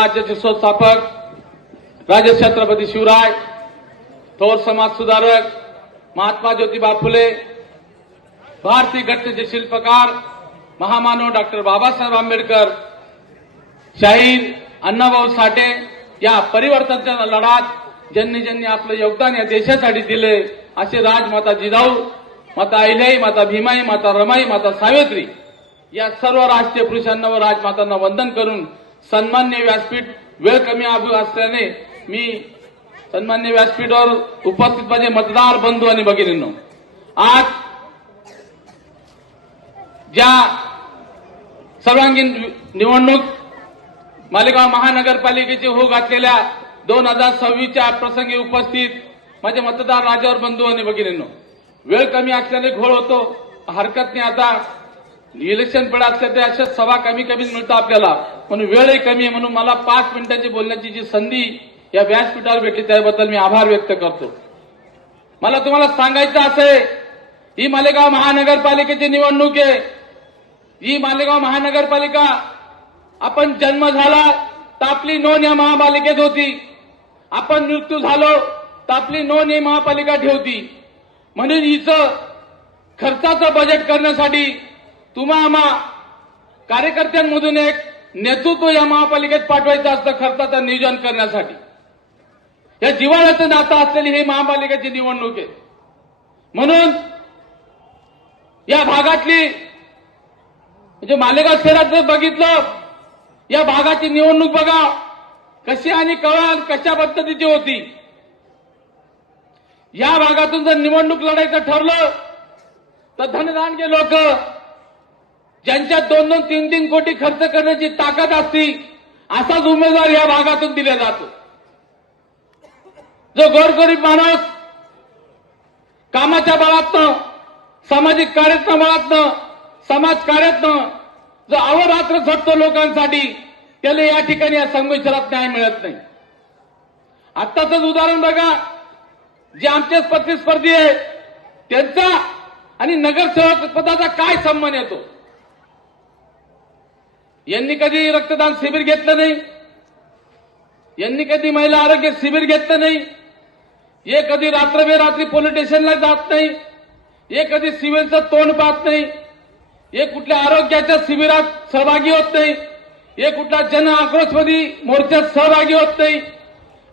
स्वराज्याचे संस्थापक राजे छत्रपती शिवराय थोर समाज सुधारक महात्मा ज्योतिबा फुले भारतीय घटनेचे शिल्पकार महामानव डॉक्टर बाबासाहेब आंबेडकर शाहीर अण्णाभाऊ साठे या परिवर्तनाच्या लढ्यात ज्यांनी ज्यांनी आपलं योगदान या देशासाठी दिले असे राजमाता जिजाऊ माता अहिल्याई माता भीमाई माता रमाई माता सावित्री या सर्व राष्ट्रीय पुरुषांना व राजमातांना वंदन करून सन्मान्य व्यासपीठ वेळ कमी असल्याने मी सन्मान्य व्यासपीठावर उपस्थित माझे मतदार बंधू आणि भगिनींनो आज ज्या सर्वांगीण निवडणूक मालेगाव महानगरपालिकेचे हो घातलेल्या दोन हजार सव्वीसच्या प्रसंगी उपस्थित माझे मतदार राजावर बंधू आणि भगिनींनो वेळ कमी असल्याने घोळ होतो हरकत नाही. आता इलेक्शन पड असल्या ते अशा सभा कमी कमी मिळतं आपल्याला. म्हणून वेळही कमी आहे म्हणून मला पाच मिनिटांची बोलण्याची जी संधी या व्यासपीठावर भेटली त्याबद्दल मी आभार व्यक्त करतो. मला तुम्हाला सांगायचं असं आहे ही मालेगाव महानगरपालिकेची निवडणूक आहे. ही मालेगाव महानगरपालिका आपण जन्म झाला तर आपली नोंद या महापालिकेत होती. आपण मृत्यू झालो तर आपली नोंद ही महापालिका ठेवती. म्हणून हिचं खर्चाचं बजेट करण्यासाठी तुम्हा आम्हा कार्यकर्त्यांमधून एक नेतृत्व या महापालिकेत पाठवायचं असतं खर्चाचं नियोजन करण्यासाठी. या जिव्हाळ्याचं नातं असलेली ही महापालिकेची निवडणूक आहे. म्हणून या भागातली म्हणजे मालेगाव शहरात जर बघितलं या भागाची निवडणूक बघा कशी आणि कळा कशा पद्धतीची होती. या भागातून जर निवडणूक लढायचं ठरलं तर धनदानगे लोक ज्यांच्यात दोन दोन तीन तीन कोटी खर्च करण्याची ताकद असती असाच उमेदवार या भागातून दिला जातो. जो गोरगरीब माणूस कामाच्या बळातनं सामाजिक कार्याच्या बळातनं समाज कार्यातनं जो अवरात्र झटतो लोकांसाठी त्याला या ठिकाणी या संमिश्रात न्याय मिळत नाही. आत्ताच उदाहरण बघा जे आमचेच प्रतिस्पर्धी आहेत त्यांचा आणि नगरसेवक पदाचा काय संबंध येतो? यांनी कधी रक्तदान शिबिर घेतलं नाही? यांनी कधी महिला आरोग्य शिबिर घेतलं नाही? हे कधी रात्रबेरात्री पोलीस स्टेशनला जात नाही? हे कधी सिव्हिलचं तोंड पाहत नाही? हे कुठल्या आरोग्याच्या शिबिरात सहभागी होत नाही? हे कुठल्या जन आक्रोशवादी मोर्चात सहभागी होत नाही?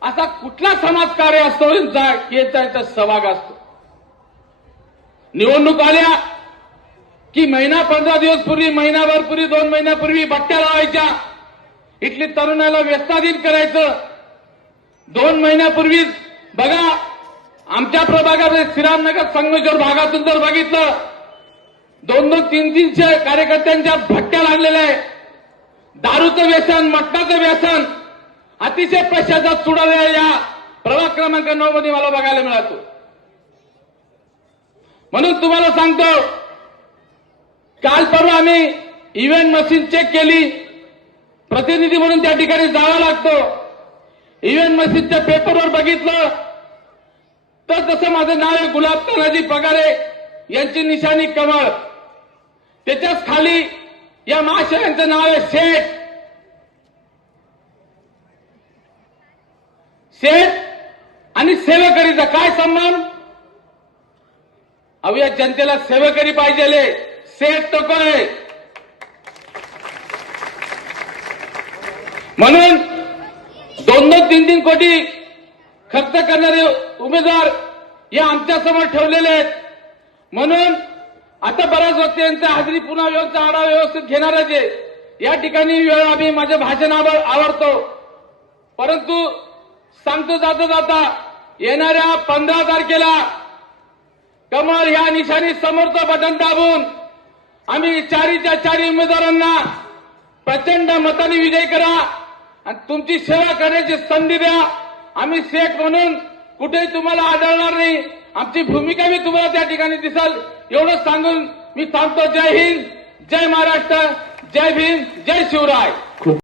असा कुठला समाजकार्य असतो? यांचा याचा सहभाग असतो. निवडणूक आल्या की महिना पंधरा दिवस पूर्वी महिनाभर पूर्वी दोन महिन्यापूर्वी बट्ट्या लावायच्या. इथली तरुणाला व्यस्ताधीन करायचं. दोन महिन्यापूर्वीच बघा आमच्या प्रभागामध्ये श्रीरामनगर संगमेश्वर भागातून जर बघितलं दोन दोन तीन तीनशे कार्यकर्त्यांच्या भट्ट्या लागलेल्या आहे दारूचं व्यसन मटणाचं व्यसन अतिशय प्रशासनात सुडाल्या या प्रभाग क्रमांक नऊ मध्ये मला बघायला मिळातो म्हणून तुम्हाला सांगतो काल परवा आम्ही इव्हेंट मशीन चेक केली. प्रतिनिधी म्हणून त्या ठिकाणी जावं लागतो. इव्हेंट मशीनच्या पेपरवर बघितलं. तर जसं माझं नाव आहे गुलाब तानाजी पगारे. यांची निशाणी कमळ. त्याच्याच खाली या महाशयांचं नाव आहे शेठ. शेठ आणि सेवेकरीचा काय संबंध? अहो या जनतेला सेवेकरी पाहिजे सेठ तो आहे? म्हणून दोन दोन तीन तीन कोटी खर्च करणारे उमेदवार या आमच्यासमोर ठेवलेले आहेत. म्हणून आता बऱ्याच व्यक्ती यांचा हाजरी पुन्हा व्यवस्था आढावा व्यवस्थित घेणारच आहे या ठिकाणी वेळ आम्ही माझ्या भाषण आवडतो. परंतु सांगतो जाता जाता येणाऱ्या पंधरा तारखेला कमळ या निशाणी समोरचं बटन दाबून आम्ही चारीच्या चारी उमेदवारांना प्रचंड मताने विजय करा आणि तुमची सेवा करण्याची संधी द्या. आम्ही शेख म्हणून कुठेही तुम्हाला आढळणार नाही. आमची भूमिका मी तुम्हाला त्या ठिकाणी दिसल. एवढं सांगून मी थांबतो. जय हिंद जय महाराष्ट्र जय भीम जय शिवराय.